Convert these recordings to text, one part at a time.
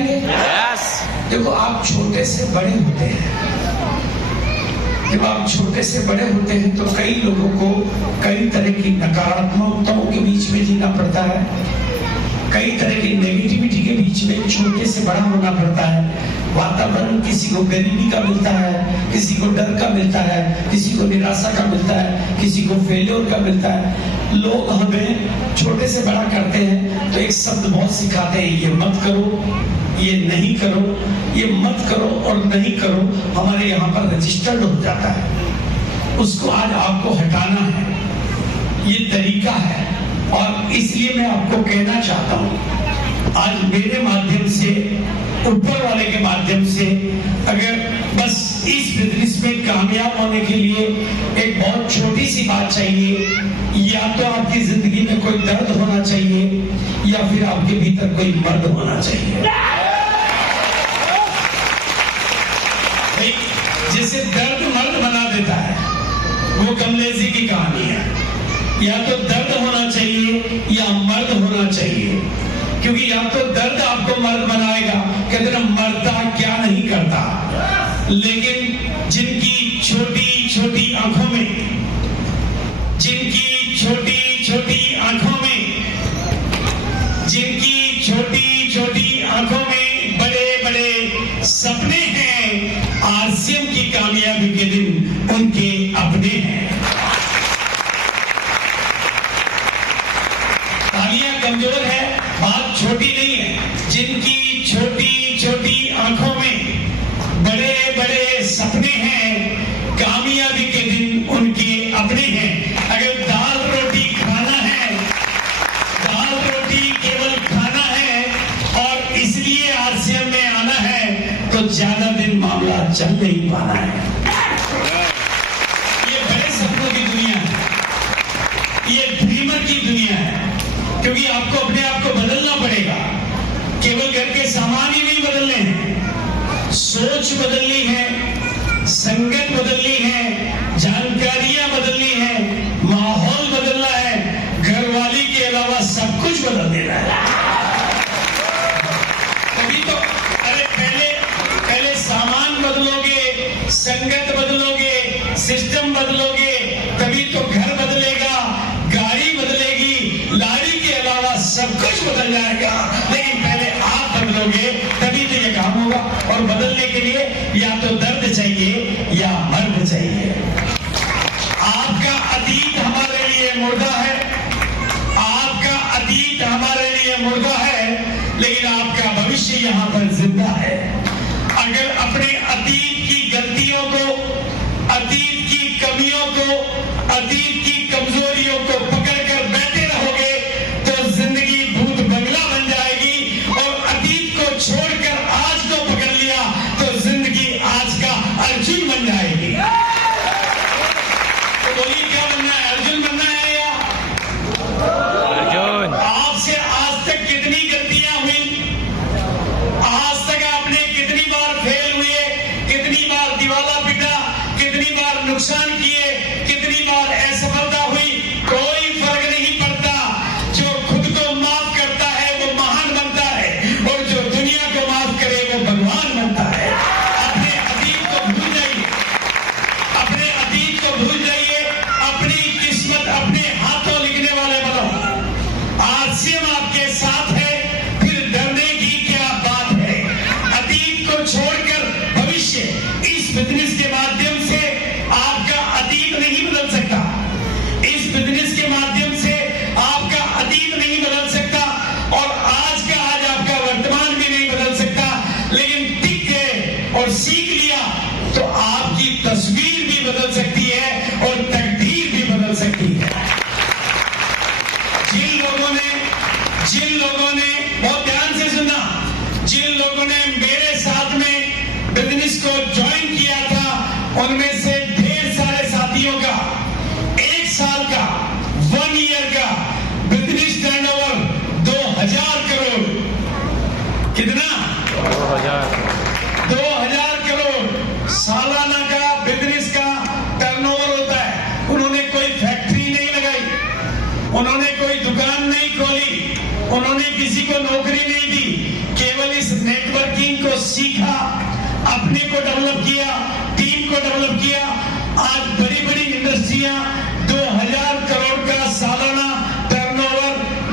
जाएंगे? यस। देखो, आप छोटे से बड़े होते हैं, जब आप छोटे से बड़े होते हैं तो कई लोगों को कई तरह की नकारात्मकताओं के बीच में जीना पड़ता है, कई तरह की नेगेटिविटी के बीच में छोटे से बड़ा होना पड़ता है। वातावरण किसी को गरीबी का मिलता है, किसी को डर का मिलता है, किसी को निराशा का मिलता है, किसी को फेल्योर का मिलता है। लोग हमें छोटे से बड़ा करते हैं तो एक शब्द बहुत सिखाते हैं, ये मत करो, ये नहीं करो, ये मत करो और नहीं करो, हमारे यहाँ पर रजिस्टर्ड हो जाता है। उसको आज आपको हटाना है, ये तरीका है। और इसलिए मैं आपको कहना चाहता हूं, आज मेरे माध्यम से, ऊपर वाले के माध्यम से, अगर बस इस बिजनेस में कामयाब होने के लिए एक बहुत छोटी सी बात चाहिए, या तो आपकी जिंदगी में कोई दर्द होना चाहिए या फिर आपके भीतर कोई मर्द होना चाहिए। जिसे दर्द मर्द बना देता है वो कमलेशी की कहानी है। या तो दर्द होना चाहिए या मर्द होना चाहिए, क्योंकि या तो दर्द आपको मर्द बनाएगा, कहते ना मर्दा क्या नहीं करता, लेकिन जिनकी छोटी छोटी आंखों में, जिनकी छोटी छोटी आंखों में, जिनकी छोटी छोटी आंखों में बड़े बड़े सपने हैं, आरसीएम की कामयाबी के दिन उनके अपने हैं। तालियां कमजोर है, बात छोटी नहीं है। जिनकी छोटी छोटी आंखों में बड़े बड़े सपने हैं, कामयाबी के दिन उनके अपने हैं। अगर दाल रोटी खाना है, दाल रोटी केवल खाना है और इसलिए आरसीएम में आना है, तो ज्यादा दिन मामला चल नहीं पाना है। ये बड़े सपनों की दुनिया है, ये ड्रीमर की दुनिया है, क्योंकि आपको अपने आप को बदलना पड़ेगा। केवल घर के सामान ही नहीं बदलने हैं, सोच बदलनी है, संगत बदलनी है, जानकारियां बदलनी है, माहौल बदलना है, घरवाली के अलावा सब कुछ बदल देना है। तभी तो, अरे पहले सामान बदलोगे, संगत बदलोगे, सिस्टम बदलोगे, तभी तो घर बदलेगा, गाड़ी बदलेगी, लाड़ी के अलावा सब कुछ बदल जाएगा। लेकिन पहले आप बदलोगे तभी तो ये काम होगा। और बदलने के लिए या तो दर्द चाहिए या मर्द चाहिए। आपका अतीत हमारे लिए मुर्दा है, आपका अतीत हमारे लिए मुर्दा है, लेकिन आपका भविष्य यहाँ पर जिंदा है। अगर अपने अतीत की गलतियों को, अतीत की कमियों को, अतीत की कमजोरियों को पकड़कर बैठे रहोगे तो जिंदगी भूत बंगला बन जाएगी। और अतीत को छोड़कर आज को पकड़ लिया तो जिंदगी आज का अर्जुन बन जाएगी। तो बोलिए क्या बनना है? अर्जुन बनना है या अर्जुन? आपसे आज तक कितनी गलतियां हुई, आज तक आपने कितनी बार फेल हुए, कितनी बार दिवाला पिटा, कितनी बार नुकसान किए, कितनी बार असफलता हुई, कोई फर्क नहीं पड़ता। जो खुद को माफ करता है वो महान बनता है, और जो दुनिया को माफ करे वो भगवान बनता है। अपने अतीत को भूल जाइए, अपने अतीत को भूल जाइए, अपनी किस्मत अपने हाथों लिखने वाले बनो। आरसीएम आपके साथ है, फिर डरने की क्या बात है? अतीत को छोड़कर भविष्य, इस बिजनेस के माध्यम से आपका अतीत नहीं बदल सकता, इस बिजनेस के माध्यम से आपका अतीत नहीं बदल सकता, और आज का आज आपका वर्तमान भी नहीं बदल सकता। लेकिन टिक गए और सीख लिया तो आपकी तस्वीर भी बदल सकती है और तकदीर भी बदल सकती है। जिन लोगों ने बहुत ध्यान से सुना, जिन लोगों ने मेरे साथ में बिजनेस को ज्वाइन किया था, उनमें से ढेर सारे साथियों का 1 साल का, 1 ईयर का बिजनेस टर्नओवर 2000 करोड़। कितना? 2000 करोड़ सालाना का बिजनेस का टर्नओवर होता है। उन्होंने कोई फैक्ट्री नहीं लगाई, उन्होंने कोई दुकान नहीं खोली, उन्होंने किसी को नौकरी नहीं दी, केवल इस नेटवर्क अपने को डेवलप किया, टीम को डेवलप किया। आज बड़ी बड़ी इंडस्ट्रियां 2000 करोड़ का सालाना टर्नओवर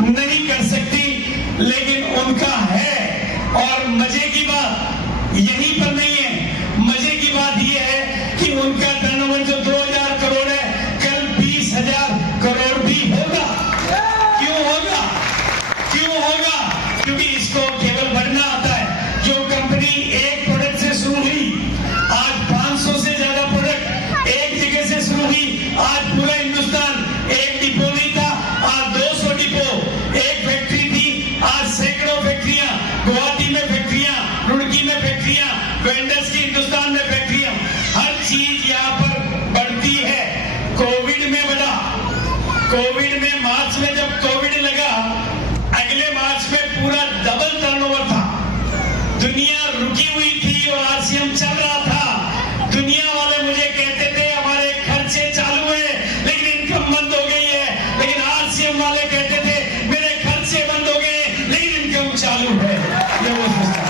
नहीं कर सकती, लेकिन उनका है। और मजे की बात यहीं पर नहीं है, मजे की बात यह है कि उनका टर्नओवर जो 2000 करोड़ है, कल 20,000 करोड़ भी होगा। क्यों होगा? क्यों होगा? क्योंकि इसको केवल बढ़ना आता है। जो कंपनी एक प्रोडक्ट से शुरू हुई, आज 500 से ज्यादा प्रोडक्ट एक जगह से शुरू हुई। आज पूरा हिंदुस्तान, एक डिपो नहीं था, आज 200 डिपो, एक फैक्ट्री थी, आज सैकड़ों फैक्ट्रियां, गुवाहाटी में फैक्ट्रियां, रुड़की में फैक्ट्रियां, वेंडर्स की हिंदुस्तान में फैक्ट्रियां, हर चीज यहाँ पर बढ़ती है। कोविड में बढ़ा, कोविड में मार्च में जब कोविड लगा, अगले मार्च में पूरा डबल टर्नओवर था। दुनिया रुकी हुई थी और आरसीएम चल रहा था। दुनिया वाले मुझे कहते थे हमारे खर्चे चालू है लेकिन इनकम बंद हो गई है, लेकिन आरसीएम वाले कहते थे मेरे खर्चे बंद हो गए लेकिन इनकम चालू है। ये वो सोचता,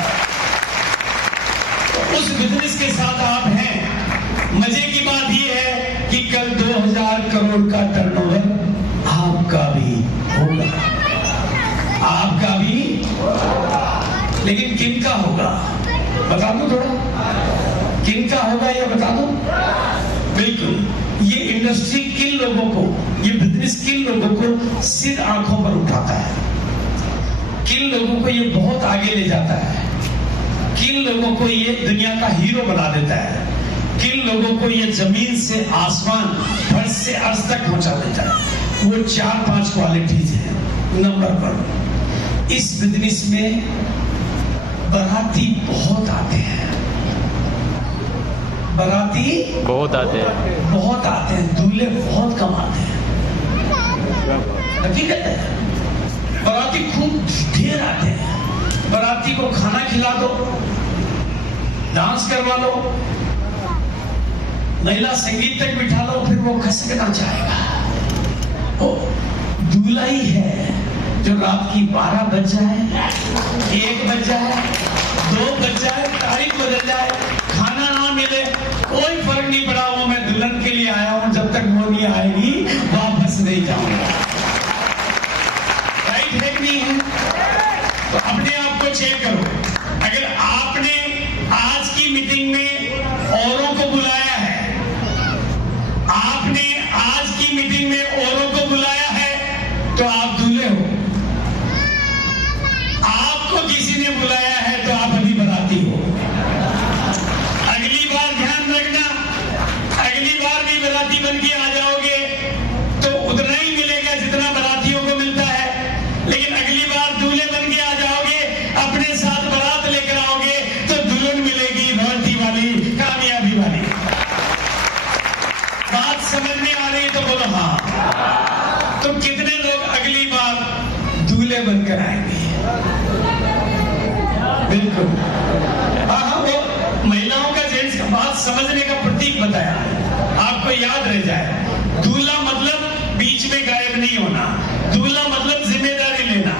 उस बिजनेस के साथ आप हैं। मजे की बात ये है कि कल 2000 करोड़ का टर्नओवर आपका भी होगा, आपका भी। लेकिन किनका होगा बता दो थोड़ा, किनका होगा ये बता दो। बिल्कुल, ये इंडस्ट्री किन लोगों को, ये बिजनेस किन लोगों को सिर आंखों पर उठाता है, किन लोगों को ये बहुत आगे ले जाता है, किन लोगों को ये दुनिया का हीरो बना देता है, किन लोगों को ये जमीन से आसमान, फर्श से अर्श तक पहुंचा देता है। वो 4-5 क्वालिटीज हैं। नंबर 1, इस बिजनेस में बाराती बहुत आते हैं, बाराती बहुत आते हैं, बहुत आते हैं, दूल्हे बहुत कम आते हैं। हकीकत है, बाराती खूब ढेर आते हैं। बाराती को खाना खिला दो, डांस करवा लो, महिला संगीत तक बिठा लो, फिर वो खसकना चाहेगा। ओ दूल्हा ही है जो रात की 12 बज जाए, 1 बज जाए, 2 बज जाए, तारीख बदल जाए, खाना ना मिले, कोई फर्क नहीं पड़ा। वो मैं दुल्हन के लिए आया हूं, जब तक वो नहीं आएगी वापस नहीं जाऊंगा। राइट है कि नहीं है? तो अपने आप को चेक करो। अगर आपने आज की मीटिंग में औरों को बुलाया है, आपने आज की मीटिंग में औरों को बुलाया है, तो आप दूल्हे हो। आपको किसी ने बुलाया है तो आप अभी बराती हो। अगली बार ध्यान रखना, अगली बार भी बराती बन के आ जाओगे तो उतना ही मिलेगा जितना बरातियों को मिलता है, लेकिन अगली बार दूल्हे बन के आ जाओगे, अपने साथ बारात लेकर आओगे तो दुल्हन मिलेगी भर्ती वाली, कामयाबी वाली। बात समझ में आ रही है तो बोलो हाँ। तो कितने लोग अगली बार दूल्हे बनकर आएंगे? बिल्कुल, हाँ, वो महिलाओं का, जेंट्स का बात समझने का प्रतीक बताया, आपको याद रह जाए। दूल्हा मतलब बीच में गायब नहीं होना, दूल्हा मतलब जिम्मेदारी लेना,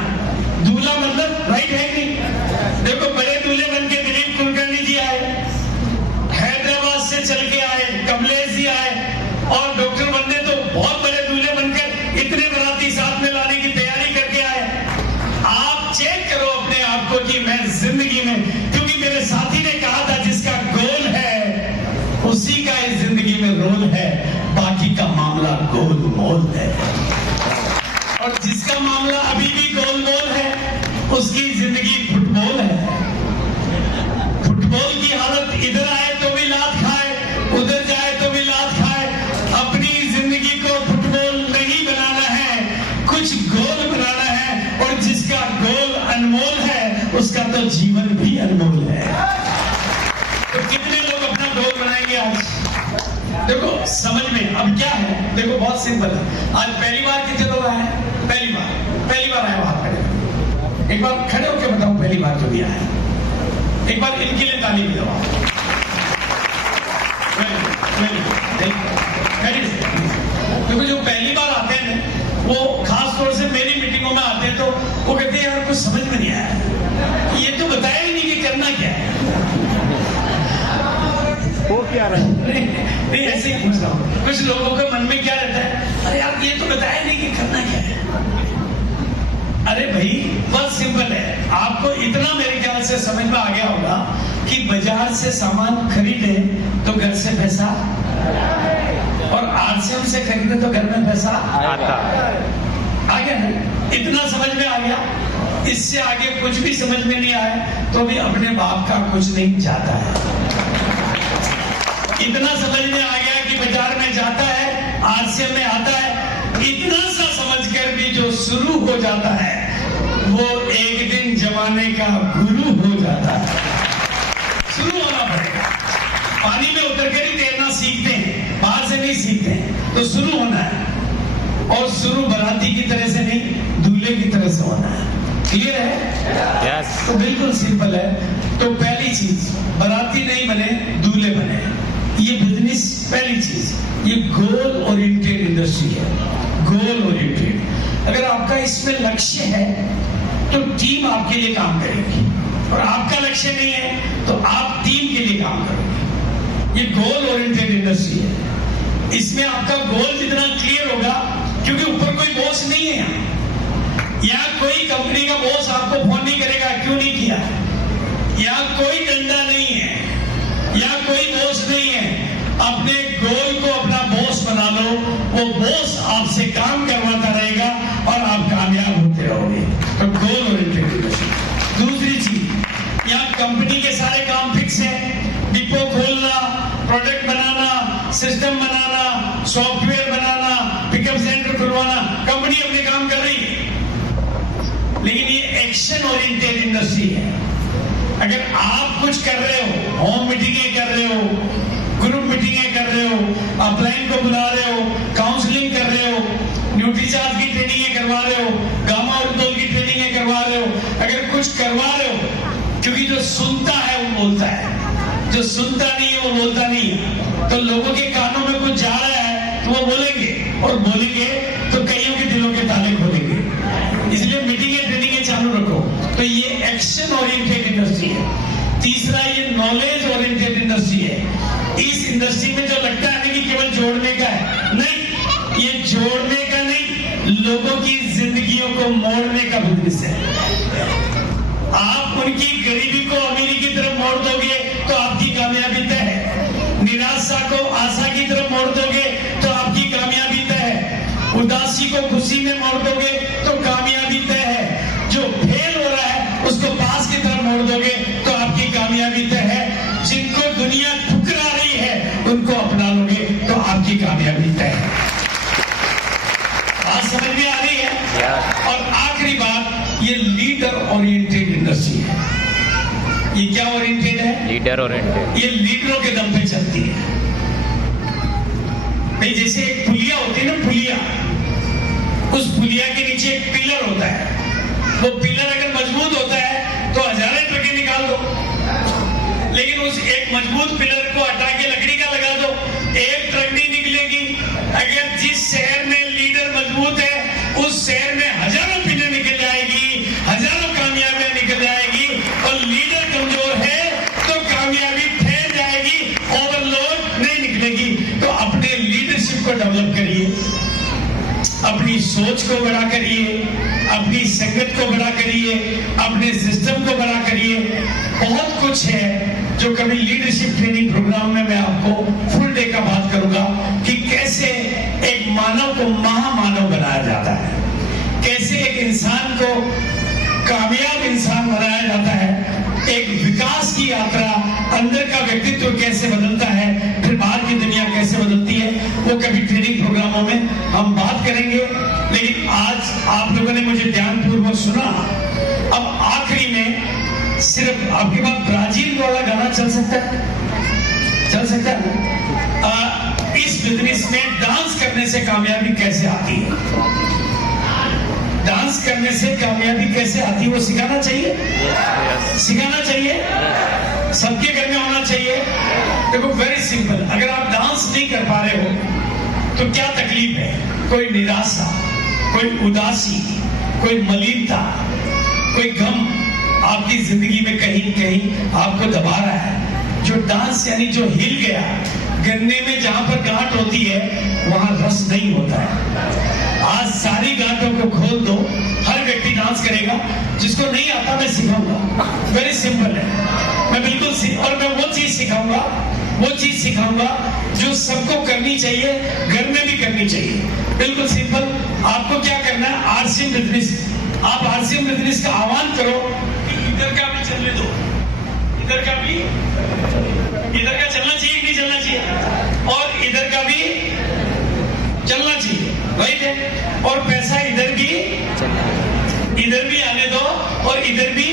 दूल्हा मतलब, राइट है कि नहीं? देखो, बड़े दूल्हे बन के दिलीप कुलकर्णी जी आए, हैदराबाद से चल के आए, कमलेश जी आए, और डॉक्टर बनने तो बहुत बड़े दूल्हे बनकर इतने बराती साथ में लाने की तैयारी करके आए। आप चेक करो अपने आप को कि मैं जिंदगी में, क्योंकि मेरे साथी ने कहा था जिसका गोल है उसी का इस जिंदगी में रोल है, बाकी का मामला गोलमोल है। और जिसका मामला अभी भी गोलमोल है उसकी जिंदगी फुटबॉल है। फुटबॉल की हालत, इधर आए तो भी लात खाए, उधर जाए तो भी लात खाए। अपनी जिंदगी को फुटबॉल नहीं बनाना है, कुछ गोल बनाना है, और जिसका गोल अनमोल है उसका तो जीवन भी अनमोल है। तो कितने लोग अपना गोल बनाएंगे आज? देखो समझ में अब क्या है, देखो बहुत सिंपल है। आज पहली बार कितने लोग आए? पहली बार आए बात करें। एक बार खड़े होकर बताओ पहली बार जो भी आए, एक बार इनके लिए ताली बजाओ। देखो जो पहली बार आते हैं वो खास तौर से मेरी मीटिंगों में आते हैं तो वो कहते हैं यार कुछ समझ में नहीं आया, ये तो बताया ही नहीं कि करना क्या है। नहीं ऐसे ही पूछ रहा हूँ। कुछ लोगों के मन में क्या रहता है, अरे यार ये तो बताया नहीं कि करना क्या है। अरे भाई बहुत सिंपल है, आपको इतना मेरे ख्याल से समझ में आ गया होगा कि बाजार से सामान खरीदे तो घर से पैसा, और आरसीएम से खरीदे तो घर में पैसा आ गया ना। इतना समझ में आ गया, इससे आगे कुछ भी समझ में नहीं आया तो भी अपने बाप का कुछ नहीं जाता है। इतना समझ में आ गया कि बाजार में जाता है, आरसीएम में आता है, इतना सा समझकर भी जो शुरू हो जाता है वो एक दिन जमाने का गुरु हो जाता है। शुरू होना पड़ेगा। पानी में उतरकर ही तैरना सीखते हैं, बाहर से नहीं सीखते हैं, तो शुरू होना है। और शुरू बराती की तरह से नहीं, दूल्हे की तरह से होना है। क्लियर है? yes. तो बिल्कुल सिंपल है। तो पहली चीज, बराती नहीं बने, दूल्हे बने, ये बिजनेस पहली चीज, ये गोल ओरिएंटेड इंडस्ट्री है। गोल ओरिएंटेड, अगर आपका इसमें लक्ष्य है तो टीम आपके लिए काम करेगी, और आपका लक्ष्य नहीं है तो आप टीम के लिए काम करोगे। ये गोल ओरिएंटेड इंडस्ट्री है। इसमें आपका गोल जितना क्लियर होगा, क्योंकि ऊपर कोई बॉस नहीं है यहाँ कोई कंपनी का बॉस आपको फोन नहीं करेगा, क्यों नहीं किया। यहाँ कोई डंडा नहीं है, यहाँ कोई बॉस नहीं है। अपने गोल को अपना बॉस बना लो, वो बॉस आपसे काम करवाता रहेगा और आप कामयाब होते रहोगे। तो गोल ओरिएंटेड। दूसरी चीज, यहाँ कंपनी के सारे काम फिक्स है। डिपो खोलना, प्रोडक्ट बनाना, सिस्टम बनाना, सॉफ्टवेयर बनाना, पिकअप सेंटर खुलवाना, कंपनी अपने काम कर रही है। लेकिन ये एक्शन ओरिएंटेड इंडस्ट्री है। अगर आप कुछ कर रहे हो, होम मीटिंगें कर रहे हो, ग्रुप मीटिंगें कर रहे हो, अपलाइन को बुला रहे हो, काउंसलिंग कर रहे हो, न्यूट्रीचार्ज की ट्रेनिंगें करवा रहे हो, गामा और की ट्रेनिंगें करवा रहे हो, अगर कुछ करवा रहे हो, क्योंकि जो सुनता है वो बोलता है, जो सुनता नहीं है वो बोलता नहीं है। तो लोगों के कानों में कुछ जा रहा है तो वो बोलेंगे, और बोलेंगे तो कईयों के दिलों के ताले खोलेंगे। इसलिए मीटिंगें ट्रेनिंगें चालू रखो। तो ये एक्शन ओरिएंटेड इंडस्ट्री है। तीसरा, ये नॉलेज ओरिएंटेड इंडस्ट्री है। इस इंडस्ट्री में जो लगता है कि केवल जोड़ने का है, नहीं, ये जोड़ने का नहीं, लोगों की जिंदगियों को मोड़ने का बिजनेस है। आप उनकी गरीबी को अमीरी की तरफ मोड़ दोगे तो आपकी कामयाबी तय है। निराशा को आशा की तरफ मोड़ दोगे तो आपकी कामयाबी तय है। उदासी को खुशी में मोड़ दोगे तो कामयाबी तय है। जो फेल हो रहा है उसको पास की तरफ मोड़ दोगे तो आपकी कामयाबी तय है। जिनको दुनिया ठुकरा रही है उनको अपना लोगे तो आपकी कामयाबी तय है। बात समझ में आ रही है? और आखिरी बात, ये लीडर ओरिएंटेड इंडस्ट्री है। ये क्या ओरिएंटेड है? Leader oriented. ये लीडरों के दम पे चलती है। भाई जैसे एक पुलिया होती है ना, पुलिया, उस पुलिया के नीचे एक पिलर होता है। वो पिलर अगर मजबूत होता है तो हजारों ट्रकें निकाल दो, लेकिन उस एक मजबूत पिलर को हटा के लकड़ी का लगा दो, एक ट्रक नहीं निकलेगी। अगर जिस शहर में लीडर मजबूत है उस शहर में हजारों पिलर निकल जाएगी, हजारों कामयाबियां निकल जाएगी। और लीडर कमजोर है तो कामयाबी फैल जाएगी, ओवरलोड नहीं निकलेगी। तो अपने लीडरशिप को डेवलप करिए, अपनी सोच को बड़ा करिए, अपनी संगत को बड़ा करिए, अपने सिस्टम को बड़ा करिए। बहुत कुछ है जो कभी लीडरशिप ट्रेनिंग प्रोग्राम में मैं आपको फुल डे का बात करूंगा कि कैसे एक मानव को महामानव बनाया जाता है, कैसे एक इंसान को कामयाब इंसान बनाया जाता है, एक विकास की यात्रा, अंदर का व्यक्तित्व कैसे बदलता है, फिर बाहर की दुनिया कैसे बदलती है, वो कभी ट्रेनिंग प्रोग्रामों में हम बात करेंगे। लेकिन आज आप लोगों ने मुझे ध्यानपूर्वक सुना। अब आखिरी में सिर्फ आपके पास ब्राजील वाला गाना चल सकता है? चल सकता है? इस बिजनेस में डांस करने से कामयाबी कैसे आती है, डांस करने से कामयाबी कैसे आती है, वो सिखाना चाहिए। सिखाना चाहिए, सबके घर में होना चाहिए। देखो वेरी सिंपल, अगर आप डांस नहीं कर पा रहे हो तो क्या तकलीफ है? कोई निराशा, कोई उदासी, कोई मलिनता, कोई गम आपकी जिंदगी में कहीं कहीं आपको दबा रहा है। जो डांस यानी जो हिल गया, गन्ने में जहां पर गांठ होती है वहां रस नहीं होता है। आज सारी गांठों को खोल दो, हर व्यक्ति डांस करेगा। जिसको नहीं आता मैं सिखाऊंगा, वेरी सिंपल है। मैं बिल्कुल और मैं वो चीज सिखाऊंगा जो सबको करनी चाहिए, घर में भी करनी चाहिए। बिल्कुल सिंपल। आपको क्या करना है, आरसीएम रिदमिस, आप आरसीएम रिदमिस का आह्वान करो कि इधर का भी चलने दो, इधर का चलना चाहिए कि नहीं चलना चाहिए, और इधर का भी चलना चाहिए, राइट है। और पैसा इधर भी आने दो और इधर भी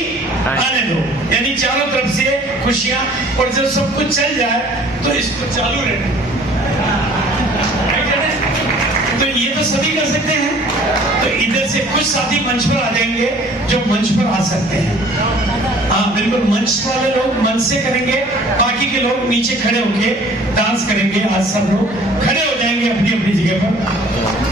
आने दो, यानी चारों तरफ से खुशियां। और जब सब कुछ चल जाए तो इसको चालू रहने, तो ये तो सभी कर सकते हैं। तो इधर से कुछ साथी मंच पर आ जाएंगे जो मंच पर आ सकते हैं। हाँ बिल्कुल, मंच वाले लोग मंच से करेंगे, बाकी के लोग नीचे खड़े होके डांस करेंगे। आज सब लोग खड़े हो जाएंगे अपनी अपनी जगह पर।